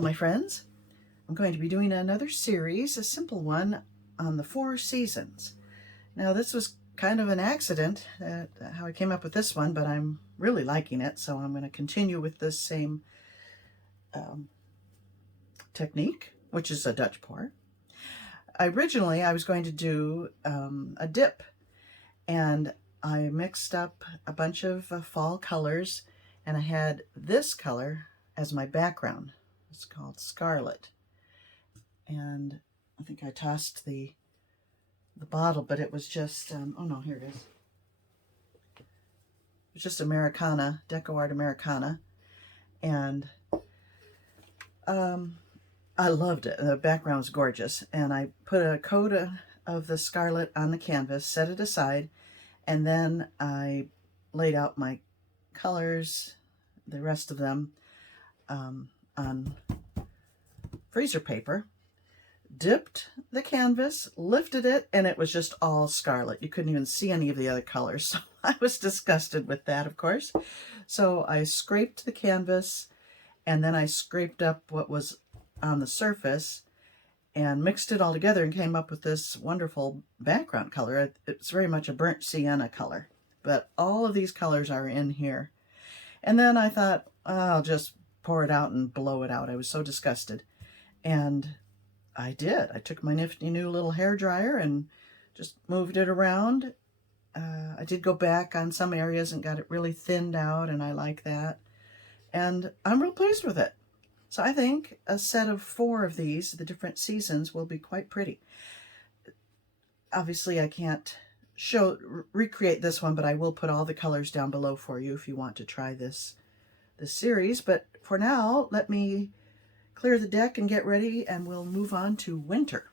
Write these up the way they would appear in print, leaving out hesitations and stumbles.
Hello, my friends. I'm going to be doing another series, a simple one, on the 4 seasons. Now, this was kind of an accident, how I came up with this one, but I'm really liking it, so I'm going to continue with this same technique, which is a Dutch pour. Originally, I was going to do a dip, and I mixed up a bunch of fall colors, and I had this color as my background. It's called Scarlet. And I think I tossed the bottle, but it was just, oh no, here it is. It was just Americana, DecoArt Americana. And I loved it. The background was gorgeous. And I put a coat of the Scarlet on the canvas, set it aside, and then I laid out my colors, the rest of them, on freezer paper, dipped the canvas, lifted it, and it was just all scarlet. You couldn't even see any of the other colors, so I was disgusted with that, of course. So I scraped the canvas, and then I scraped up what was on the surface and mixed it all together and came up with this wonderful background color. It's very much a burnt sienna color, but all of these colors are in here. And then I thought, oh, I'll just pour it out and blow it out. I was so disgusted. And I did. I took my nifty new little hair dryer and just moved it around. I did go back on some areas and got it really thinned out, and I like that. And I'm real pleased with it. So I think a set of 4 of these, the different seasons, will be quite pretty. Obviously, I can't recreate this one, but I will put all the colors down below for you if you want to try this series. But for now, let me clear the deck and get ready, and we'll move on to winter.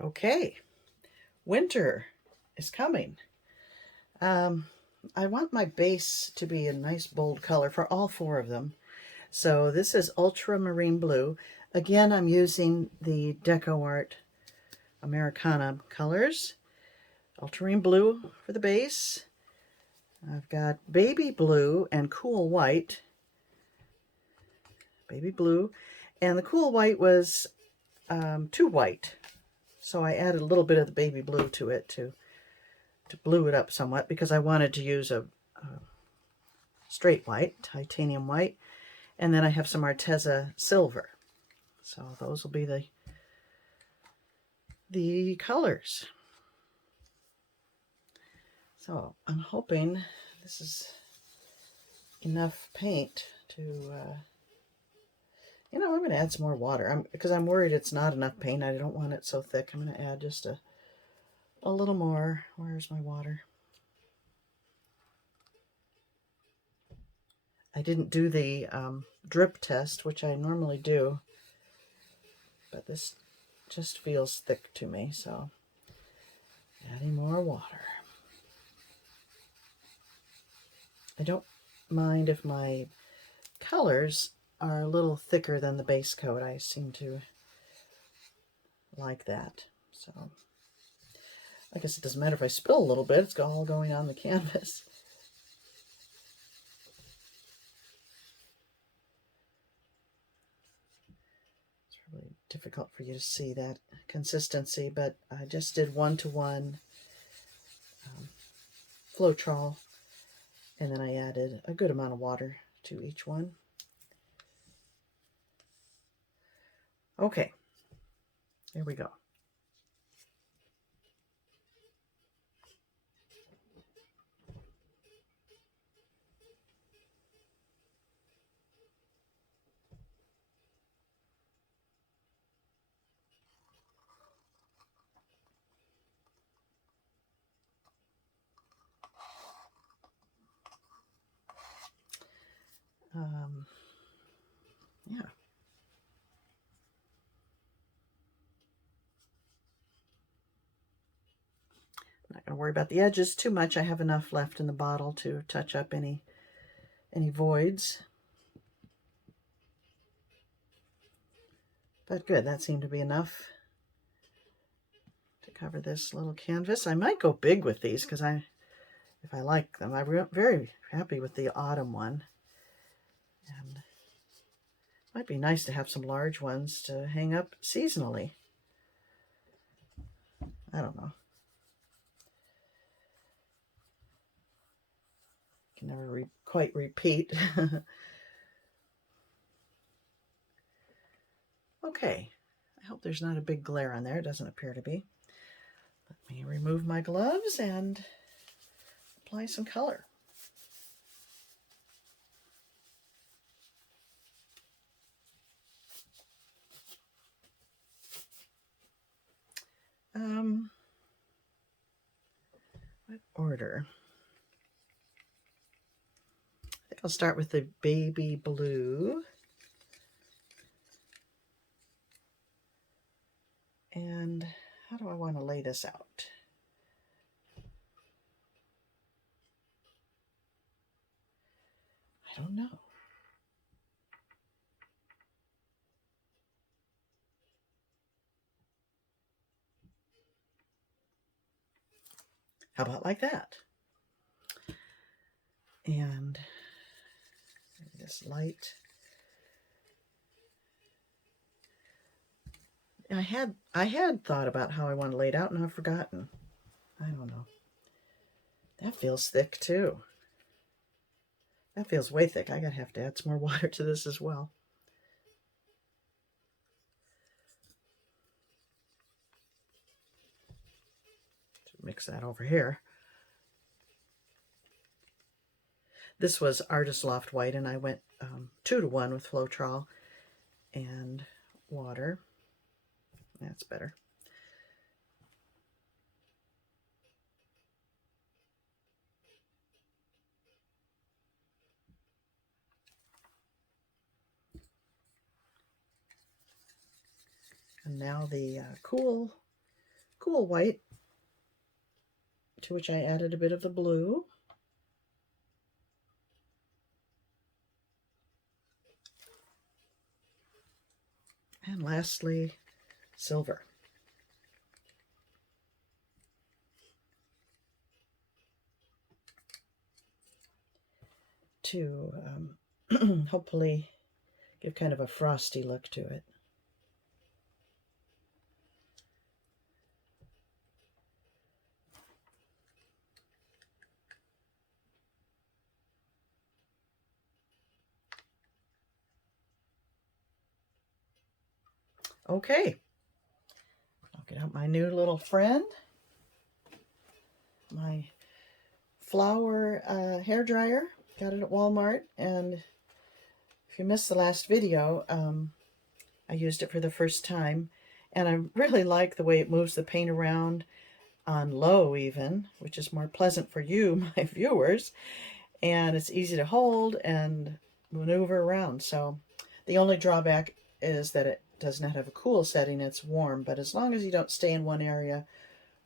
Okay, winter is coming. I want my base to be a nice bold color for all 4 of them. So this is Ultramarine blue. Again, I'm using the DecoArt Americana colors. Ultramarine blue for the base. I've got baby blue and cool white. Baby blue. And the cool white was too white. So I added a little bit of the baby blue to it to blue it up somewhat, because I wanted to use a straight white, titanium white. And then I have some Arteza silver. So those will be the colors. So I'm hoping this is enough paint to, I'm going to add some more water because I'm worried it's not enough paint. I don't want it so thick. I'm going to add just a little more. Where's my water? I didn't do the drip test, which I normally do, but this just feels thick to me, so adding more water. I don't mind if my colors are a little thicker than the base coat. I seem to like that. So I guess it doesn't matter if I spill a little bit. It's all going on the canvas. It's really difficult for you to see that consistency, but I just did 1-to-1 Floetrol. And then I added a good amount of water to each one. Okay, here we go. Yeah. I'm not going to worry about the edges too much. I have enough left in the bottle to touch up any voids. But good, that seemed to be enough to cover this little canvas. I might go big with these because if I like them. I'm very happy with the autumn one. And might be nice to have some large ones to hang up seasonally. I don't know. Can never quite repeat. Okay, I hope there's not a big glare on there. It doesn't appear to be. Let me remove my gloves and apply some color. What order? I think I'll start with the baby blue. And how do I want to lay this out? I don't know. How about like that? And this light. I had thought about how I want to lay it out and I've forgotten. I don't know. That feels thick too. That feels way thick. I gotta have to add some more water to this as well. Mix that over here. This was Artist Loft White, and I went 2-to-1 with Floetrol and water. That's better. And now the cool white, to which I added a bit of the blue. And lastly, silver. To hopefully give kind of a frosty look to it. Okay, I'll get out my new little friend, my flower hair dryer. Got it at Walmart, and if you missed the last video, I used it for the first time, and I really like the way it moves the paint around on low even, which is more pleasant for you, my viewers, and it's easy to hold and maneuver around. So the only drawback is that it does not have a cool setting, it's warm, but as long as you don't stay in one area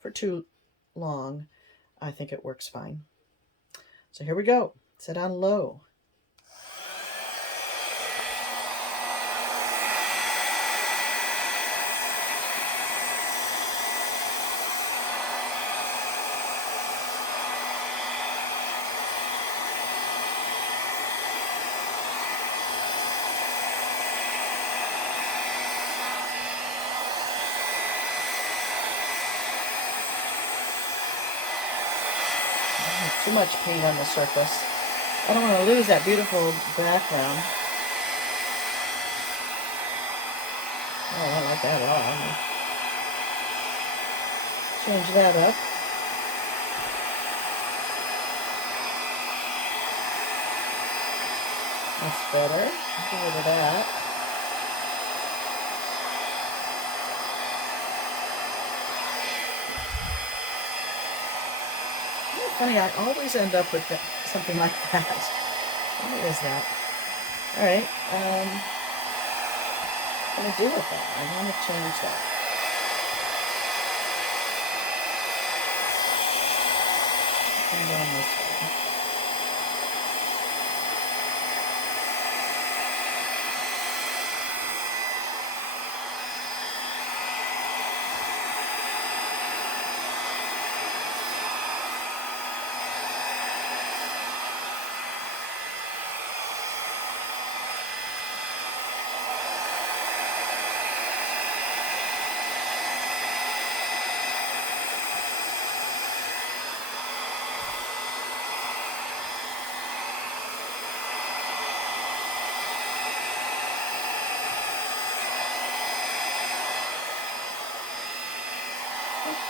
for too long, I think it works fine. So here we go. Set on low. Too much paint on the surface. I don't want to lose that beautiful background. Oh, I don't like that at all. Change that up. That's better. Get rid of that. Funny, I always end up with something like that. What is that? All right. What do I do with that? I want to change that. Come down this way.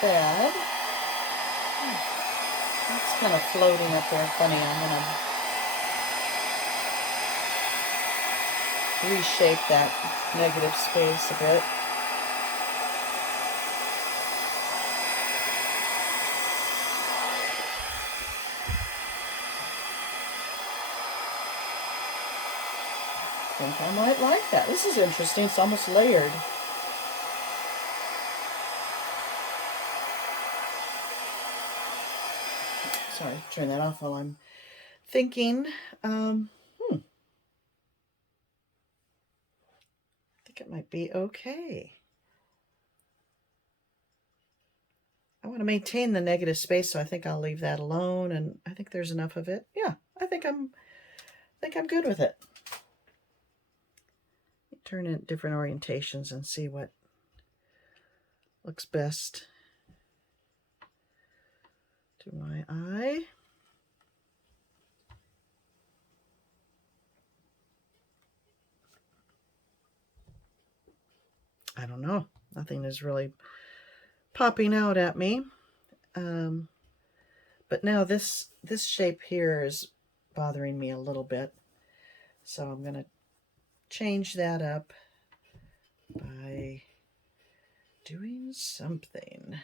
bad. It's kind of floating up there funny. I'm going to reshape that negative space a bit. I think I might like that. This is interesting. It's almost layered. Sorry, turn that off while I'm thinking. I think it might be okay. I want to maintain the negative space, so I think I'll leave that alone, and I think there's enough of it. Yeah, I think I'm good with it. Turn in different orientations and see what looks best to my eye. I don't know. Nothing is really popping out at me. But now this shape here is bothering me a little bit. So I'm going to change that up by doing something.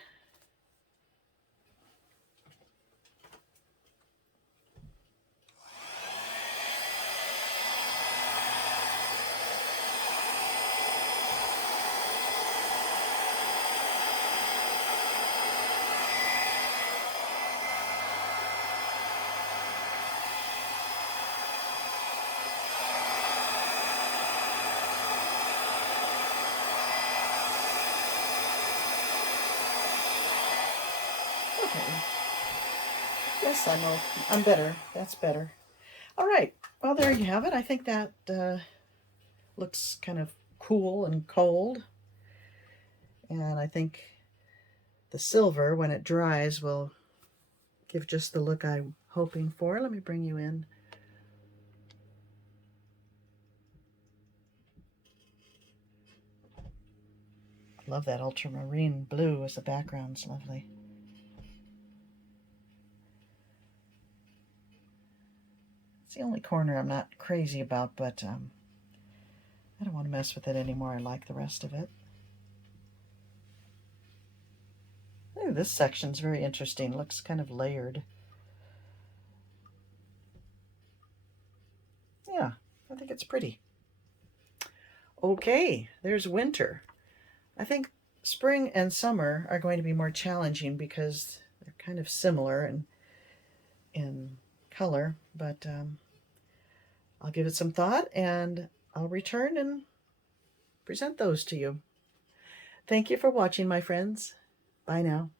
Yes, I'm better. That's better. All right. Well, there you have it. I think that looks kind of cool and cold. And I think the silver, when it dries, will give just the look I'm hoping for. Let me bring you in. Love that ultramarine blue as the background. It's lovely. It's the only corner I'm not crazy about, but I don't want to mess with it anymore. I like the rest of it. Ooh, this section's very interesting. Looks kind of layered. Yeah, I think it's pretty. Okay, there's winter. I think spring and summer are going to be more challenging because they're kind of similar in color, but I'll give it some thought and I'll return and present those to you. Thank you for watching, my friends. Bye now.